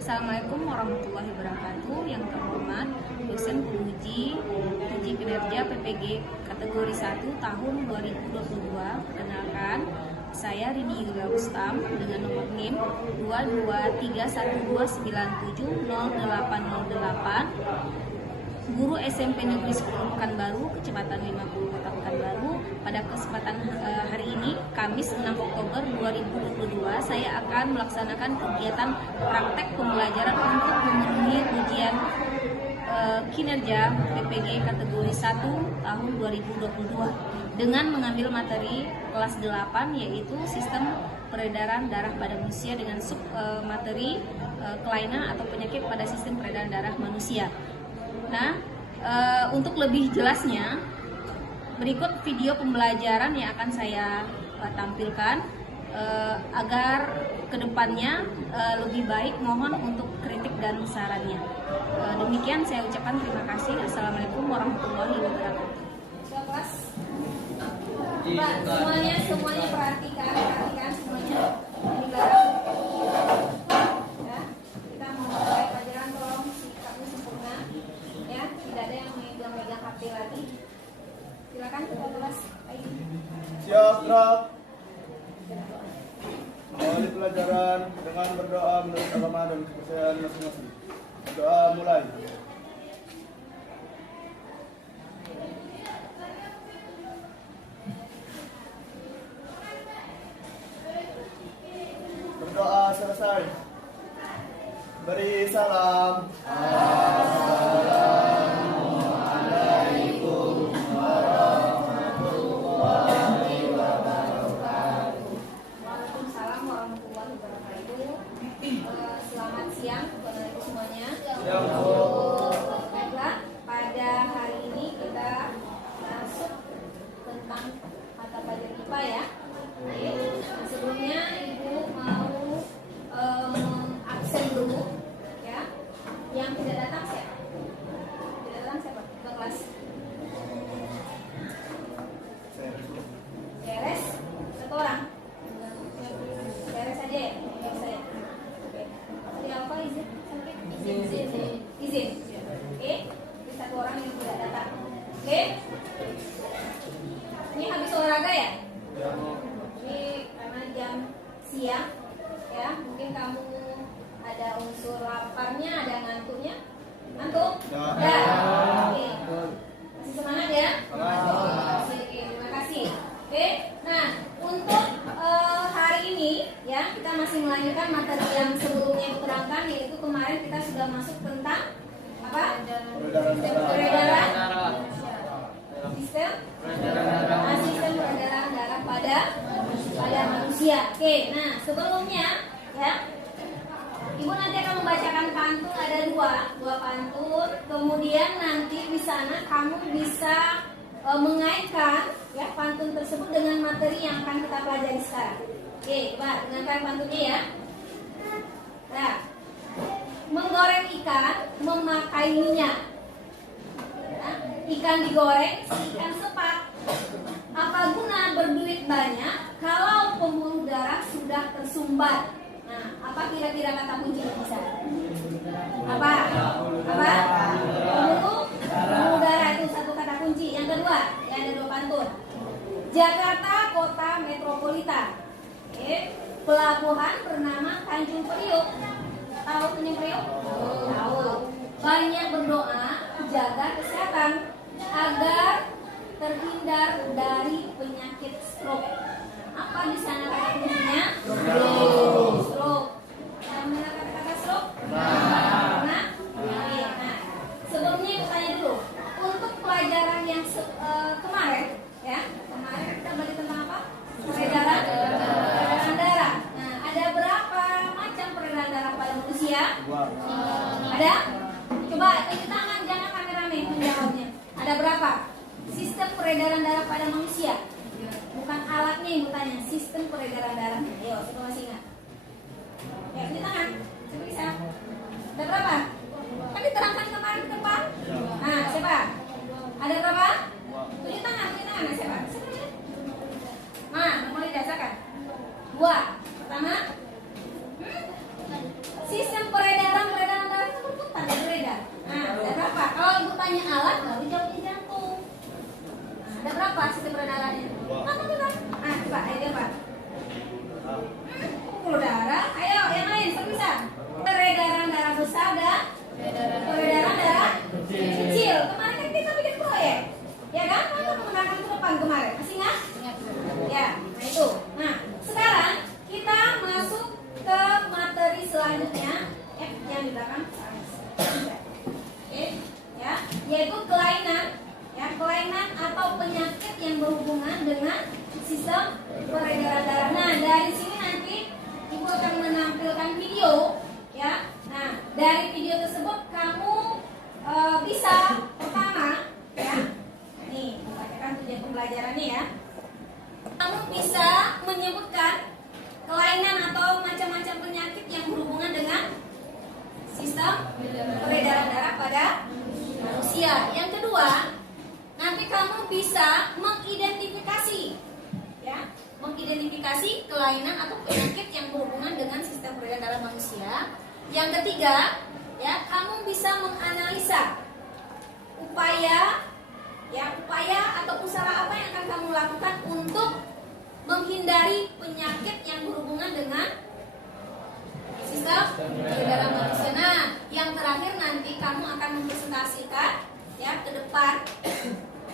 Assalamualaikum warahmatullahi wabarakatuh. Yang terhormat dosen penguji kinerja PPG kategori 1 tahun 2022. Perkenalkan, saya Rini Yulia Rustam dengan nomor NIM 22312970808, guru SMP Negeri 10 Pekanbaru, Kecepatan 50 Kota Pekanbaru. Pada kesempatan hari ini, Kamis 6 Oktober 2022, saya akan melaksanakan kegiatan praktek pembelajaran untuk memenuhi ujian kinerja PPG kategori 1 tahun 2022 dengan mengambil materi kelas 8, yaitu sistem peredaran darah pada manusia dengan sub materi kelainan atau penyakit pada sistem peredaran darah manusia. Nah, untuk lebih jelasnya, berikut video pembelajaran yang akan saya tampilkan agar kedepannya lebih baik. Mohon untuk kritik dan sarannya. Demikian saya ucapkan terima kasih. Assalamualaikum warahmatullahi wabarakatuh. Kelas, semuanya perhatikan semuanya. Ini garam. Lagi. Silakan kita kelas. Siap, gerak. Awali pelajaran dengan berdoa menurut agama dan kepercayaan masing-masing. Doa mulai. Berdoa selesai. Beri salam. Selamat siang kepada ibu semuanya. Siang. Baiklah, pada hari ini kita masuk tentang mata pelajaran IPA ya. Sebelumnya ibu mau absen dulu ya. Yang tidak datang siapa? Tidak datang siapa? Ke kelas. Beres? Satu orang? Beres saja ya? Saya. Apa izin? Izin. Oke. Ini satu orang yang tidak datang. Oke. Ini habis olahraga ya? Ini karena jam siang ya. Mungkin kamu ada unsur laparnya, ada ngantuknya. Ngantuk? Ya. Oke. Masih semangat ya? Oke, terima kasih. Oke. Nah, untuk hari ini ya, kita masih melanjutkan materi yang sebelumnya diterangkan, yaitu kemarin kita sudah masuk tentang apa? Sistem peredaran darah pada manusia. Oke, nah sebelumnya ya, ibu nanti akan membacakan pantun, ada dua pantun. Kemudian nanti di sana kamu bisa mengaitkan ya pantun tersebut dengan materi yang akan kita pelajari sekarang. Oke, coba dengarkan pantunnya ya. Nah, menggoreng ikan memakai minyak. Nah, ikan digoreng, si ikan sepat. Apa guna berduit banyak kalau pembuluh darah sudah tersumbat? Nah, apa kira-kira kata kunci di sana? Apa? Pembuluh darah itu satu kata kunci. Yang kedua, ya ada dua pantun. Jakarta kota metropolitan. Pelabuhan bernama Tanjung Priok. Tahu Tanjung Priok? Tahu. Banyak berdoa jaga kesehatan agar terhindar dari penyakit stroke. Apa di sana kata kuncinya? Stroke. Mana kata stroke? Nah, sebelumnya kita tanya dulu. Untuk pelajaran yang kemarin, ya, kemarin kita belajar tentang apa? Peredaran darah. Nah, ada berapa macam peredaran darah pada manusia? Ada? Coba tunjuk tangan, jangan rame-rame menjawabnya. Ada berapa? Sistem peredaran darah pada manusia. Bukan alatnya yang bertanya, sistem peredaran darahnya. Ayo, siapa masih ingat? Ya, tunjuk tangan. Coba bisa. Ada berapa? Kan diterangkan kemarin ke depan. Nah, siapa? Ada berapa? Tunjuk tangan. Nah, siapa? Nah, mau didasarkan. 2. Pertama, sistem peredaran silakan. Oke, ya, yaitu kelainan, ya, kelainan atau penyakit yang berhubungan dengan sistem peredaran darah. Nah, dari sini nanti Ibu akan menampilkan video, ya. Nah, dari video tersebut kamu bisa pertama, ya. Nih, bacakan tujuan pembelajarannya ya. Kamu bisa menyebutkan kelainan atau macam-macam penyakit yang berhubungan dengan sistem peredaran darah pada manusia. Yang kedua, nanti kamu bisa mengidentifikasi, ya, mengidentifikasi kelainan atau penyakit yang berhubungan dengan sistem peredaran darah manusia. Yang ketiga, ya, kamu bisa menganalisa upaya atau usaha apa yang akan kamu lakukan untuk menghindari penyakit yang berhubungan dengan sistem peredaran manusia. Nah, yang terakhir nanti kamu akan mempresentasikan, ya, ke depan,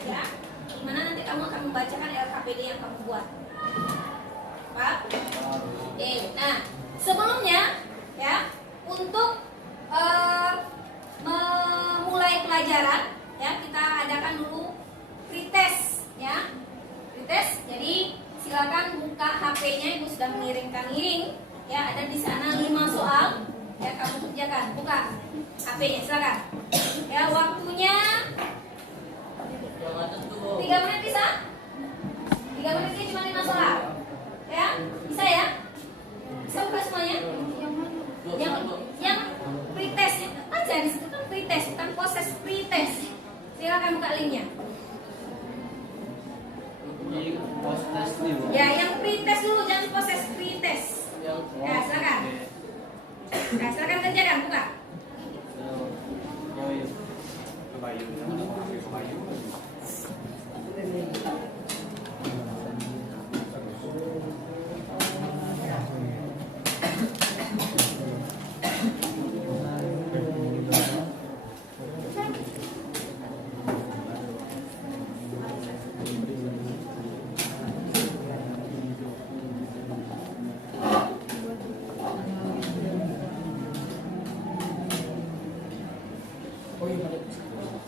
ya, dimana nanti kamu akan membacakan LKPD yang kamu buat. Pak? Oke, nah, sebelumnya, ya, untuk memulai pelajaran, ya, kita adakan dulu pretest, ya, pretest. Jadi silakan buka HP-nya, Ibu sudah mengirimkan link, ya, ada di sana 5 soal, ya, kamu kerjakan. Buka HP-nya, silakan. Ya, waktunya 3 menit bisa? 3 menit ini cuma 5 soal, ya, bisa ya? Bisa buka semuanya? Yang pretest, aja di situ kan pretest, bukan proses pretest. Silakan buka linknya. Ya, yang pretest dulu, jangan proses pretest. Ya, silakan. Nah, silakan kerjakan, buka.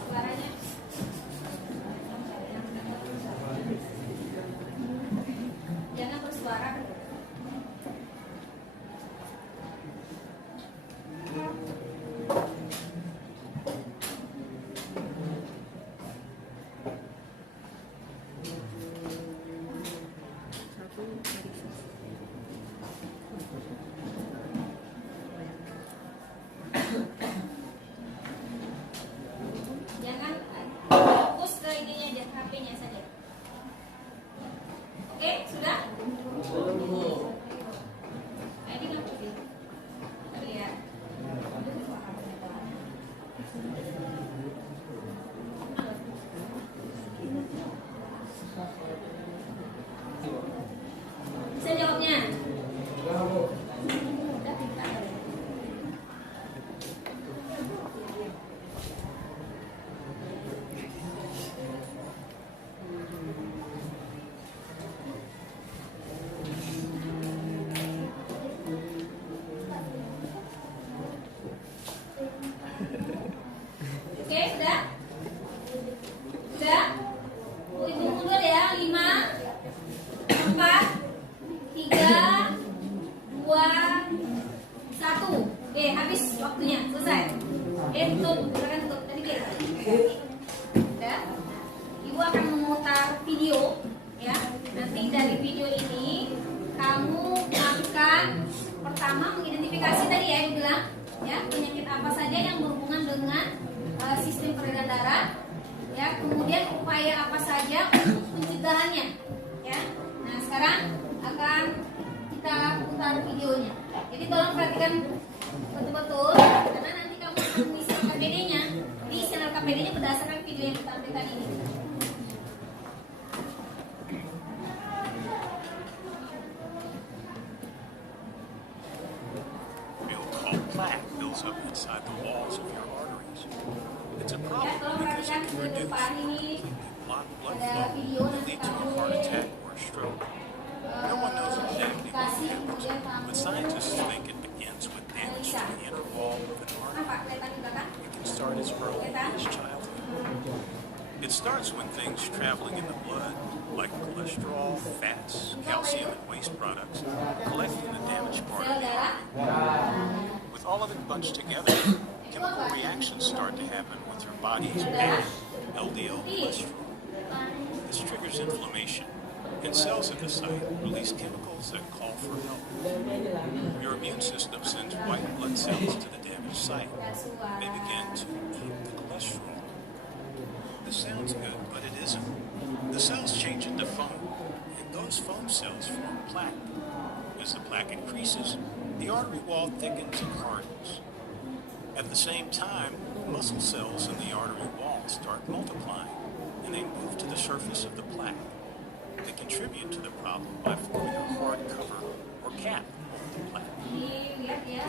Suaranya. Jangan bersuara. Jangan fokus ke ininya aja, HP-nya saja. Oke, sudah? Ini nggak putih. Kita lihat. Bisa jawabnya? Udah, kita. Oke, sudah? Sudah? Ibu mundur ya, 5, 4, 3, 2, 1. Oke, habis waktunya, selesai. Oke, tutup, silakan tutup. Tadi dia. Sudah? Ibu akan memutar video, ya. Nanti dari video ini kamu akan pertama mengidentifikasi tadi ya, Ibu bilang, ya, penyakit apa saja yang berhubungan dengan sistem peredaran darah, ya, kemudian upaya apa saja untuk pencegahannya, ya. Nah, sekarang akan kita putar videonya. Jadi tolong perhatikan betul-betul, karena nanti kamu akan mengisi LKPD-nya. Jadi isi LKPD-nya berdasarkan video yang ditampilkan ini. Plaque builds up inside the walls of your arteries. It's a Ya, problem tolong because perhatikan it can di reduce depan ini blood ada flow video and nanti lead to a kamu heart attack or a stroke. No one knows exactly what kasih, happens, kemudian but kamu scientists think it begins with damage to the inner wall of an artery. It starts when things traveling in the blood, like cholesterol, fats, calcium, and waste products, collect in the damaged part of the artery. With all of it bunched together, chemical reactions start to happen with your body's bad LDL cholesterol. This triggers inflammation, and cells at the site release chemicals that call for help. Your immune system sends white blood cells to the damaged site. They begin to eat the cholesterol. This sounds good, but it isn't. The cells change into foam, and those foam cells form plaque. As the plaque increases, the artery wall thickens and hardens. At the same time, muscle cells in the artery wall start multiplying, and they move to the surface of the plaque. They contribute to the problem by forming a hard cover or cap over the plaque.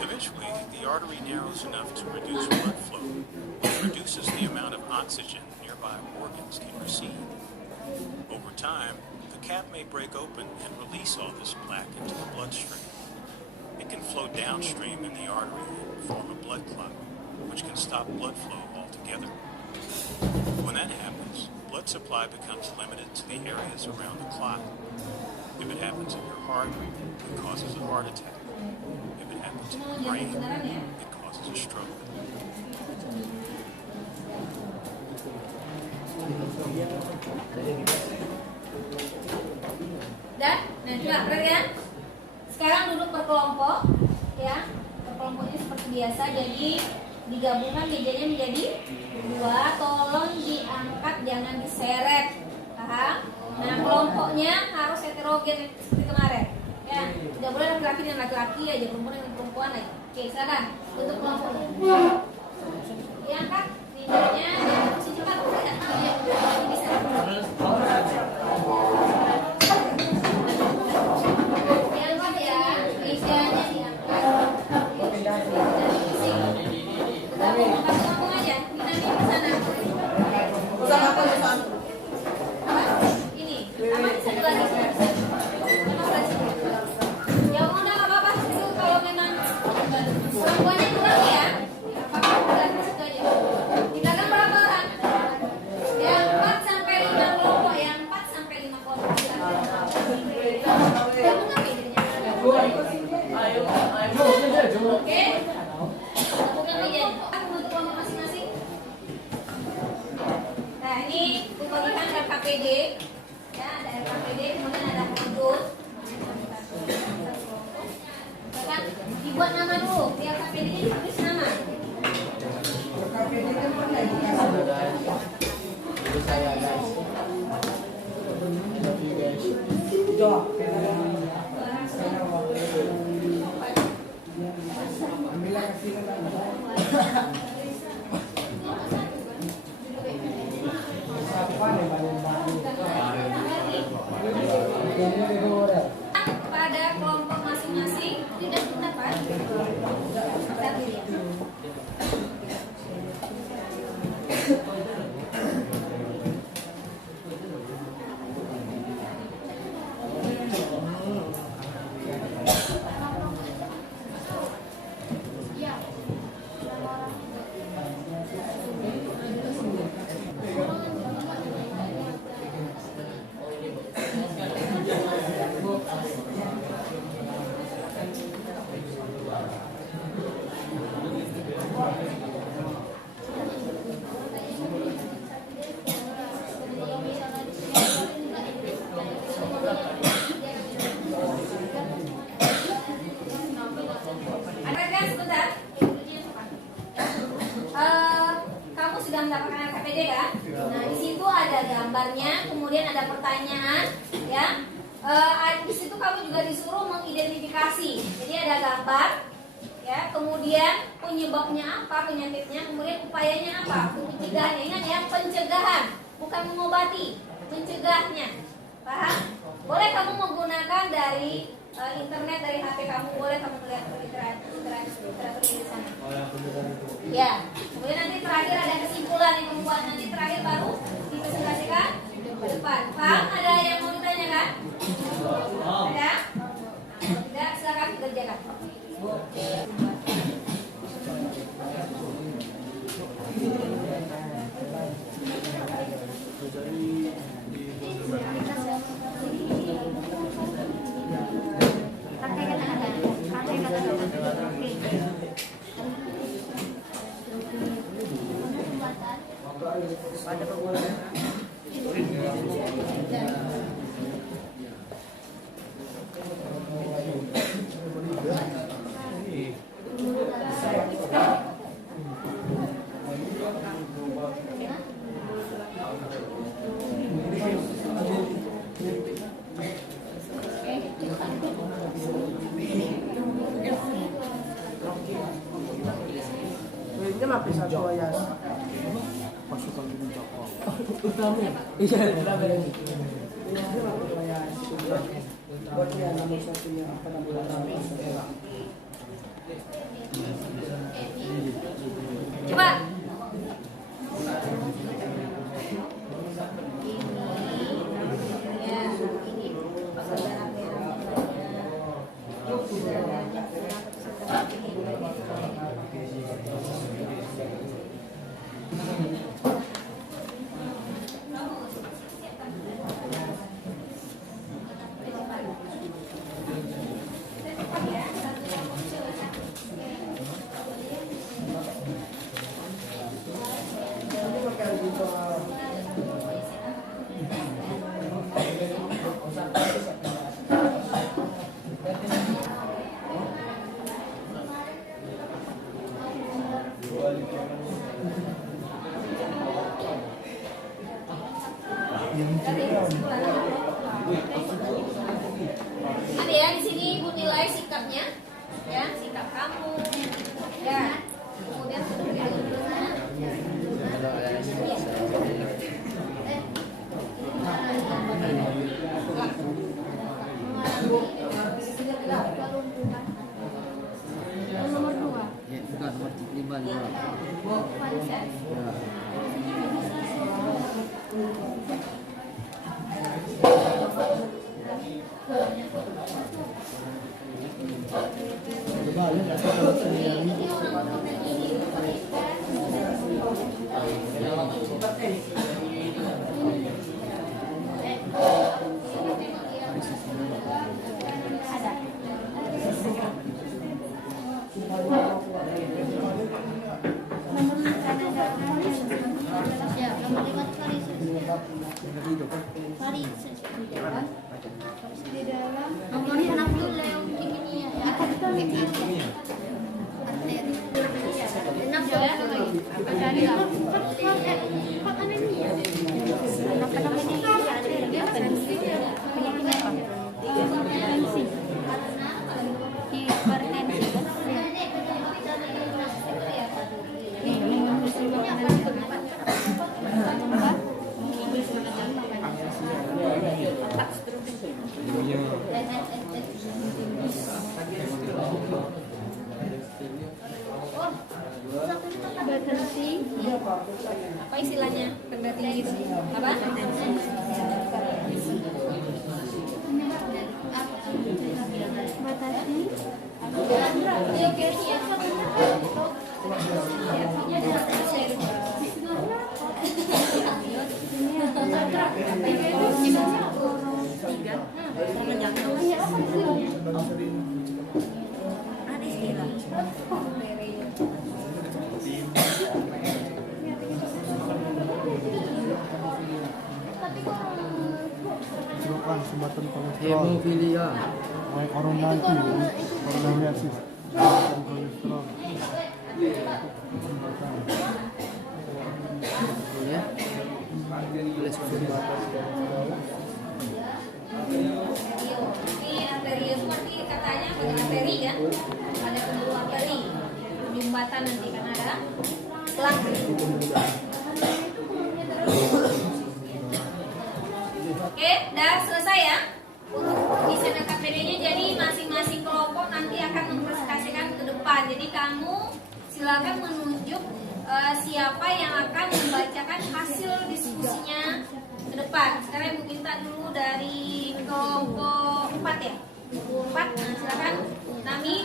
Eventually, the artery narrows enough to reduce blood flow, which reduces the amount of oxygen nearby organs can receive. Over time, the cap may break open and release all this plaque into the bloodstream. It can flow downstream in the artery and form a blood clot, which can stop blood flow altogether. When that happens, blood supply becomes limited to the areas around the clot. If it happens in your heart, it causes a heart attack. If it happens in your brain, it causes a stroke. Dan, nah coba perhatikan. Sekarang duduk berkelompok, ya. Berkelompoknya seperti biasa. Jadi digabungkan mejanya menjadi 2. Tolong diangkat, jangan diseret. Paham? Nah, kelompoknya harus heterogen seperti kemarin. Ya, tidak boleh laki-laki dan laki-laki aja, perempuan dengan perempuan aja. Oke, silakan untuk kelompoknya. Diangkat mejanya dan posisi cepat. Tidak bisa. Diangkat ya, mejanya diangkat. Ngomong aja, dinamik di sana. Ini, apa di satu lagi? Ya udah nggak apa-apa itu kalau memang perempuannya kurang ya. Apa-apa di situ aja. Kita kan berapa orang? Yang 4 sampai 5 kelompok, yang 4 sampai 5 kelompok. Kamu nggak bedanya? Oke. Bukan mejanya. Untuk kelompok masing-masing. Nah ini pembagian ada KPD, ya ada KPD, kemudian ada penduduk. Kan dibuat nama dulu, biar KPD-nya ditulis nama. Pada kelompok masing-masing tidak dapat. Kamu sudah mendapatkan LKPD kan? Nah di situ ada gambarnya, kemudian ada pertanyaan, ya. Di situ kamu juga disuruh mengidentifikasi. Jadi ada gambar, ya. Kemudian penyebabnya apa, penyakitnya, kemudian upayanya apa, pencegahannya. Ingat ya, pencegahan, bukan mengobati, mencegahnya. Paham? Boleh kamu menggunakan dari internet, dari HP kamu, boleh kamu melihat literatur di sana. Ya, kemudian nanti terakhir ada kesimpulan yang membuat, nanti terakhir baru dipresentasikan ke depan. Paham? Ada yang mau ditanyakan? Ada? Tidak, silakan dikerjakan. pada pengguna. Ini mah bisa soya. Pasukan gunung Joko. Utama. Iya, utama. Ini mah soya. Buat dia nomor satunya apa namanya? Coba. Ya, ini saudara Ada ya di sini Ibu nilai sikapnya, ya sikap kamu, ya. Kemudian nomor 2. Ya, bukan nomor 5. nomornya anak dulu yang ini ya. Enam ya. Apa istilahnya? Berarti apa? Batasi. Ada istilah. Silakan sumbatan kolesterol. Hemofilia. Koronariasis. Sumbatan kolesterol. Ya. Ini arteri seperti katanya bagi arteri kan, ada pembuluh arteri, jembatan nanti kan ada selang. Oke, udah selesai ya untuk pengisian KPD-nya. Jadi masing-masing kelompok nanti akan mempresentasikan ke depan. Jadi kamu silakan menunjuk siapa yang akan membacakan hasil diskusinya ke depan. Sekarang Ibu minta dulu dari kelompok 4 ya. 4, nah silakan. Nanti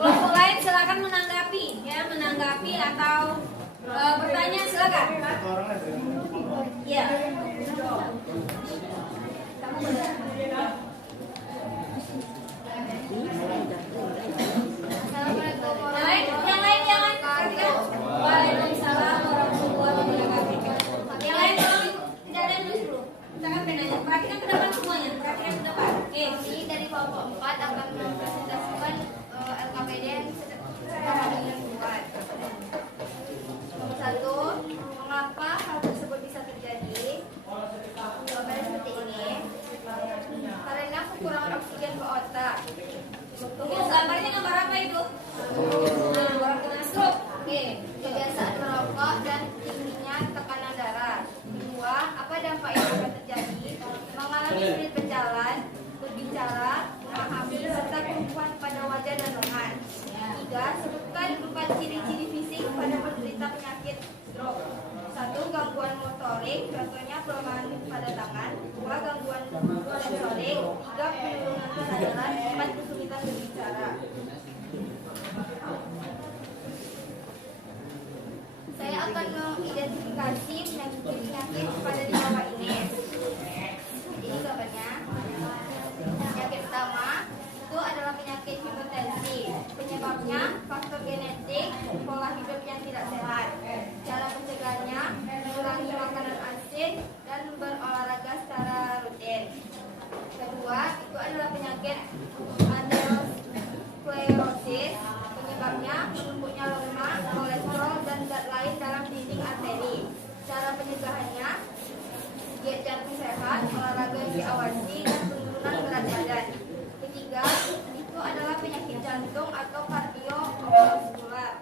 kelompok lain silakan menanggapi ya, menanggapi atau bertanya silakan. Ya. Assalamualaikum. Yang lain jangan. Waalaikumsalam warahmatullahi wabarakatuh. Saya akan mengidentifikasi penyakit pada di bawah ini. Ini gambarnya. Penyakit pertama itu adalah penyakit hipertensi. Penyebabnya faktor genetik, pola hidup yang tidak sehat. Cara pencegahannya mengurangi makanan asin dan berolahraga secara rutin. Kedua, itu adalah penyakit aterosklerosis. Penyebabnya menumpuknya lemak, kolesterol, dan zat lain dalam dinding arteri. Cara pencegahannya diet jantung sehat, olahraga yang diawasi, dan penurunan berat badan. Ketiga, itu adalah penyakit jantung atau kardiovaskular.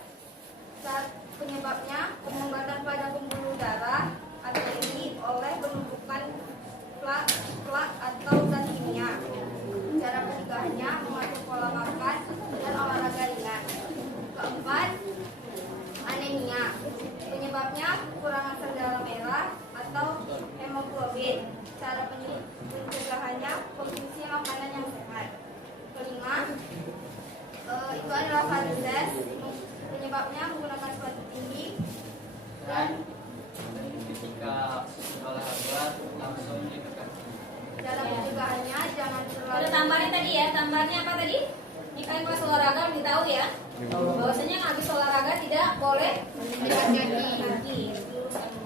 Penyebabnya pengobatan pada pembuluh darah arteri oleh penumpukan plak atau zat kimia. Cara pencegahannya mengatur pola makan dan olahraga ringan. Keempat, anemia. Penyebabnya kekurangan sel darah merah atau hemoglobin. Cara pencegahannya konsumsi makanan yang sehat. Kelima, itu adalah varises. Penyebabnya menggunakan sepatu tinggi dan ketika olahraga langsung ditekan. cara pencegahannya jangan terlalu. Udah tambahin tadi ya, tambahnya apa tadi? Ini kalian kelas olahraga udah tahu ya. Bahwasanya habis olahraga tidak boleh mendekati kaki.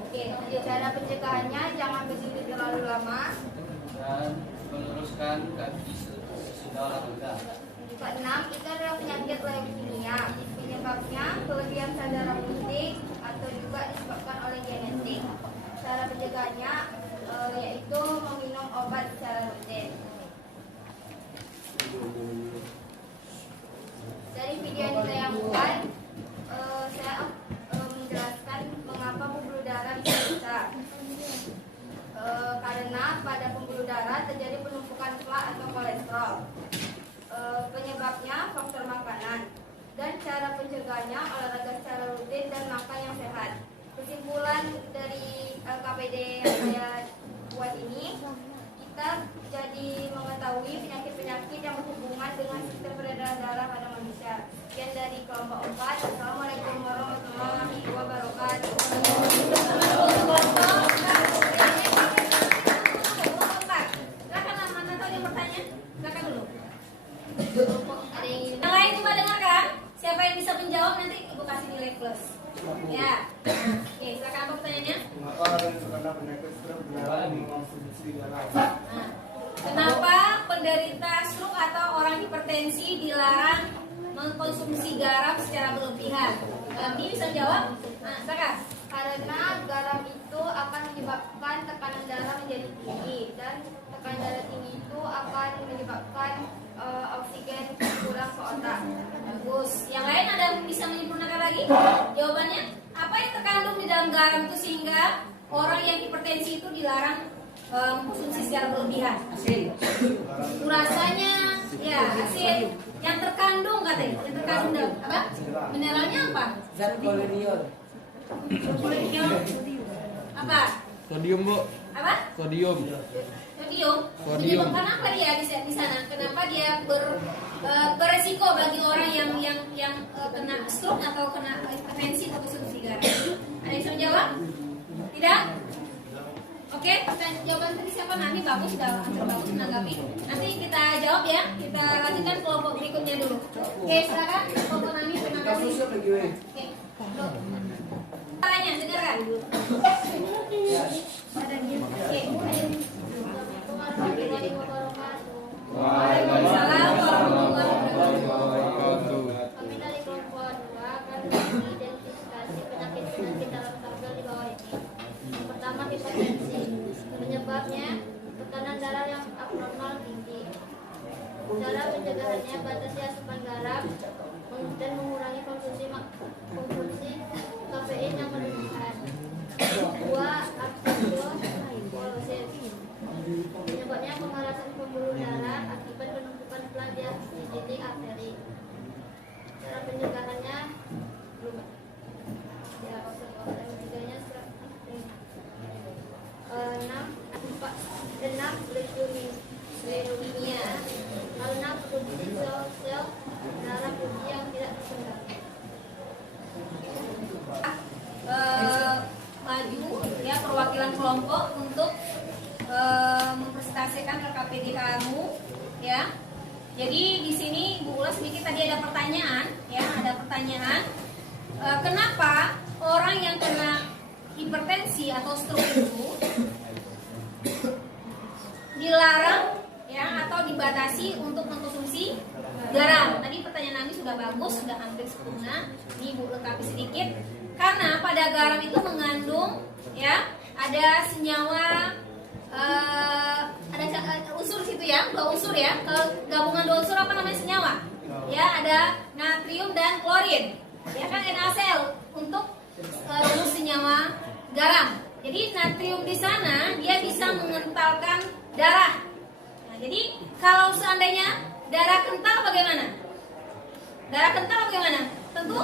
Oke, lanjut. Cara pencegahannya jangan berdiri terlalu lama. Dan meluruskan kaki sesudah olahraga. Keenam, itu adalah penyakit leukemia. Penyebabnya kelebihan sel darah putih atau juga disebabkan oleh genetik. Cara pencegahannya yaitu meminum obat secara rutin. Dari video yang ditayangkan, saya menjelaskan mengapa pembuluh darah bisa rusak. Karena pada pembuluh darah terjadi penumpukan plak atau kolesterol. Penyebabnya faktor makanan. Dan cara pencegahannya olahraga secara rutin dan makan yang sehat. Kesimpulan dari KPD yang saya buat ini, kita jadi mengetahui penyakit-penyakit yang berhubungan dengan sistem peredaran darah pada manusia. Sekian dari kelompok 4. Assalamualaikum warahmatullahi wabarakatuh. Silakan mana tahu yang bertanya? Silakan dulu. Ada yang ingin Yang lain coba dengarkan. Siapa yang bisa menjawab nanti ibu kasih nilai plus. Ya. Oke, silakan apa pertanyaannya? Mengapa ada yang terkena penyakit stroke dilarang mengkonsumsi garam? Nah, kenapa penderita stroke atau orang hipertensi dilarang mengkonsumsi garam secara berlebihan? Kami bisa jawab? Nah, silakan. Karena garam itu akan menyebabkan tekanan darah menjadi tinggi, dan tekanan darah tinggi itu akan menyebabkan oksigen kurang ke otak. Bagus. Yang lain ada yang bisa menyempurnakan lagi? Jawabannya, apa yang terkandung di dalam garam itu sehingga orang yang hipertensi itu dilarang mengkonsumsi secara berlebihan? Rasanya, ya asin. Yang terkandung katanya, yang terkandung dalam apa? Mineralnya apa? Zat kolonial. Apa? Sodium, Bu. Apa? Sodium. Sodium. Sodium. Menyebabkan apa dia di sana? Kenapa dia beresiko bagi orang yang kena stroke atau kena hipertensi atau konsumsi garam? Ada yang bisa menjawab? Tidak? Oke, jawaban tadi siapa? Nani bagus, sudah bagus menanggapi. Nanti kita jawab ya. Kita lanjutkan kelompok berikutnya dulu. Oke, silakan kelompok Nani. Terima kasih. Oke. Caranya dengarkan. Warahmatullahi wabarakatuh. Waalaikumsalam warahmatullahi wabarakatuh. Kami dari kelompok 2 akan mengidentifikasi penyakit-penyakit dalam tabel di bawah ini. Yang pertama, hipertensi. Penyebabnya tekanan darah yang abnormal tinggi. Cara pencegahannya batasi asupan garam dan mengurangi konsumsi kafein yang berlebihan. 2. Arteriosklerosis. Penyebabnya pemerasan pembuluh darah akibat penumpukan plak di dinding arteri. Cara pencegahannya leukemia karena produksi sel kelompok untuk mempresentasikan LKPD kamu, ya. Jadi di sini Bu Ula sedikit tadi ada pertanyaan, ya, ada pertanyaan. Kenapa orang yang kena hipertensi atau stroke itu dilarang, ya, atau dibatasi untuk mengkonsumsi garam? Tadi pertanyaan Nami sudah bagus, sudah hampir sempurna. Ini Bu lengkapi sedikit. Karena pada garam itu mengandung, ya, ada senyawa, ada unsur situ, ya, dua unsur, ya. Kalau gabungan dua unsur apa namanya senyawa? Ya, ada natrium dan klorin. Ya kan, NaCl untuk unsur senyawa garam. Jadi natrium di sana dia bisa mengentalkan darah. Nah, jadi kalau seandainya darah kental bagaimana? Darah kental bagaimana? Tentu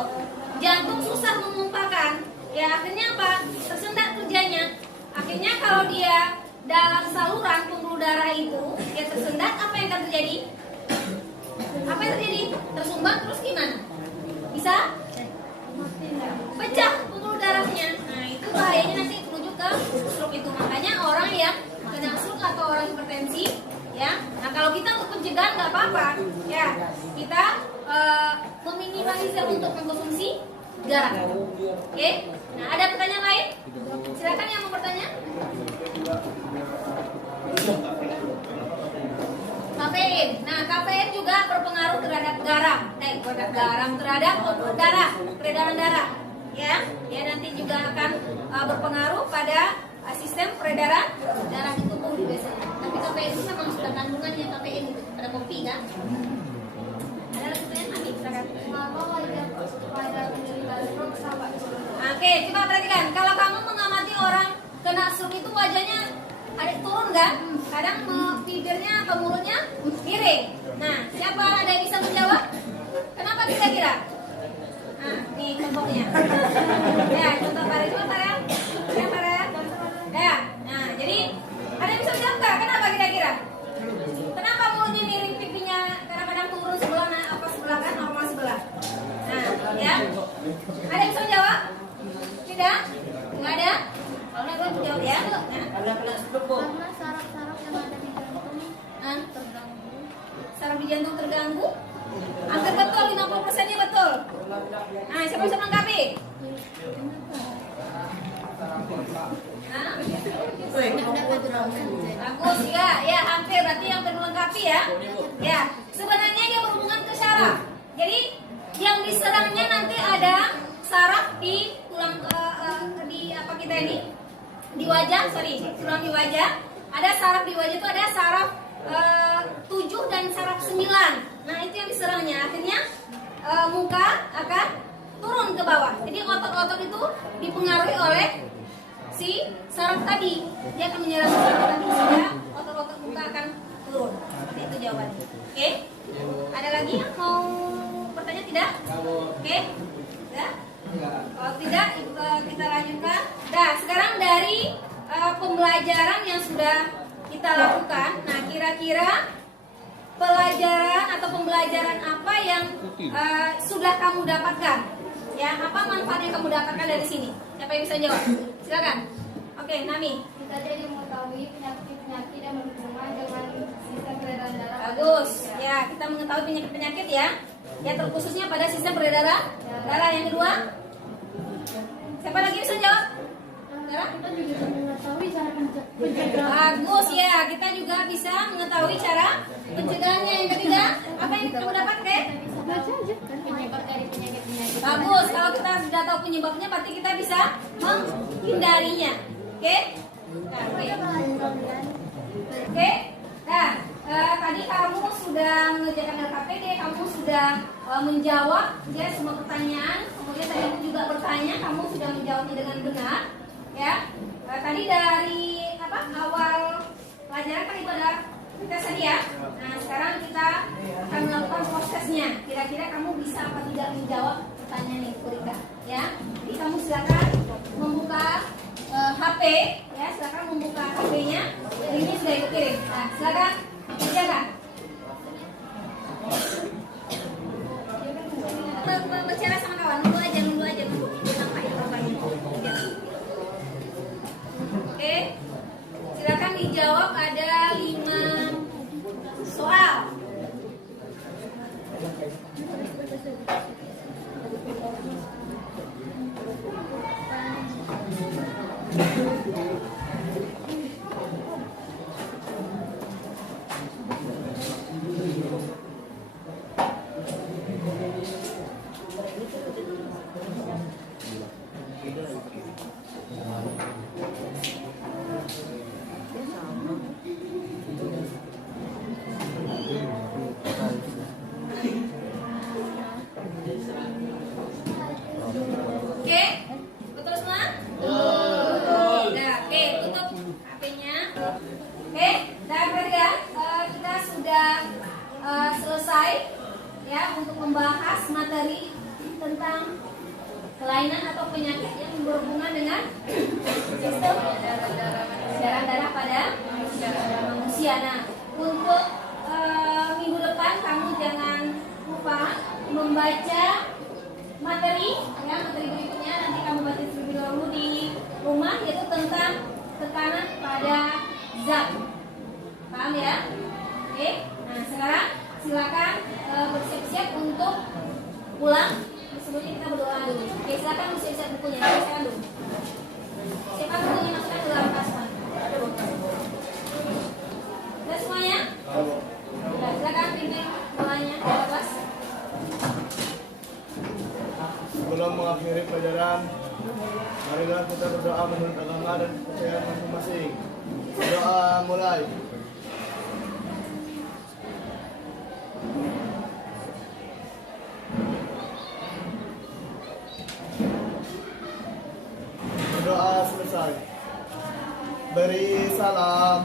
jantung susah memumpahkan. Ya, akhirnya apa? Tersendat kerjanya. Akhirnya kalau dia dalam saluran pembuluh darah itu dia tersendat, apa yang akan terjadi? Apa yang terjadi? Tersumbat, terus gimana? Bisa pecah pembuluh darahnya. Nah, itu bahayanya nanti menuju ke stroke itu. Makanya orang yang kena stroke atau orang hipertensi, ya. Nah, kalau kita untuk pencegahan nggak apa-apa, ya. Kita meminimalisir untuk mengkonsumsi garam. Oke? Nah, ada pertanyaan lain? Silakan yang mau bertanya. Kafein. Nah, kafein juga berpengaruh terhadap garam. Terhadap darah, peredaran darah. Ya, dia nanti juga akan berpengaruh pada sistem peredaran darah di tubuh biasanya. Tapi kafein itu memang sudah kandungannya kafein itu. Ada kopi kan? Ada lagi pertanyaan lagi? Silakan. Oke, coba perhatikan. Kalau kamu mengamati orang kena stroke itu wajahnya ada turun kan? Kadang bibirnya atau mulutnya miring. Nah, siapa ada yang bisa menjawab? Kenapa kira-kira? Nah, nih contohnya. Ya, contoh Farel, coba Farel. Ya, Farel. Ya, nah, jadi ada yang bisa menjawab nggak? Kenapa kira-kira? Kenapa mulutnya miring, pipinya kadang-kadang turun sebelah, apa sebelah kan, normal sebelah. Nah, ya. Ada yang bisa menjawab? Tidak? Nggak ada? Kalau nggak gue jawab ya. Karena saraf-saraf yang ada di jantung terganggu. Saraf di jantung terganggu. Hampir betul, 50%-nya betul. Nah, siapa bisa melengkapi? Nah, bagus ya, ya hampir, berarti hampir melengkapi ya. Ya, sebenarnya dia berhubungan ke saraf. Jadi yang diserangnya nanti ada saraf di tulang di apa kita ini? Di wajah, tulang di wajah. Ada saraf di wajah itu ada saraf 7 dan saraf 9. Nah, itu yang diserangnya. Akhirnya muka akan turun ke bawah. Jadi otot-otot itu dipengaruhi oleh si saraf tadi. Dia akan menyerang saraf tadi sehingga otot-otot muka akan turun. Itu jawabannya. Oke? Ada lagi yang mau bertanya? Tidak? Oke? Ya? Kalau tidak, kita lanjutkan. Nah, sekarang dari pembelajaran yang sudah kita lakukan, nah kira-kira pelajaran atau pembelajaran apa yang sudah kamu dapatkan? Ya, apa manfaat yang kamu dapatkan dari sini? Siapa yang bisa jawab? Silakan. Oke, Nami. Kita jadi mengetahui penyakit-penyakit yang berhubungan dengan sistem peredaran darah. Bagus. Ya, kita mengetahui penyakit-penyakit ya. Ya, terkhususnya pada sistem peredaran darah. Yang kedua, siapa lagi bisa jawab? Kita juga mengetahui cara pencegahan. Bagus ya, kita juga bisa mengetahui cara pencegahannya. Yang ketiga, apa yang kamu dapat, Kek? Penyebab dari penyakit-penyakit. Bagus, kalau kita sudah tahu penyebabnya, berarti kita bisa menghindarinya. Oke? Nah, oke. Nah, tadi kamu sudah mengerjakan LKPD, kamu sudah menjawab ya semua pertanyaan. Kemudian tadi aku juga bertanya, kamu sudah menjawabnya dengan benar. Ya, tadi dari awal pelajaran kan itu ada tes tadi ya. Nah, sekarang kita akan melakukan prosesnya. Kira-kira kamu bisa apa tidak menjawab pertanyaan yang Kurika? Ya, jadi kamu silakan membuka HP, ya, silakan membuka HP-nya. Ini sudah ibu kirim. Nah, silakan kerjakan. Berbicara sama kawan, nunggu aja, nunggu sampai. Oke. Oke? Betul semua? Betul. Nah, oke, tutup HP-nya. Oke, dan ketiga, kita sudah selesai ya untuk membahas materi tentang kelainan atau penyakit yang berhubungan dengan sistem darah pada manusia. Nah, untuk minggu depan kamu jangan lupa membaca materi berikutnya, nanti kamu baca terlebih dahulu di rumah, yaitu tentang tekanan pada zat. Paham ya? Oke. Nah, sekarang silakan bersiap-siap untuk pulang. Sebelumnya kita berdoa dulu. Oke, silakan bersiap-siap bukunya. Silakan dulu. Siapa bukunya masukkan ke dalam tas? Sudah semuanya? Sudah, silakan pimpin mulanya ke kelas. Sebelum mengakhiri pelajaran, marilah kita berdoa menurut agama dan kepercayaan masing-masing. Doa mulai. Doa selesai. Beri salam.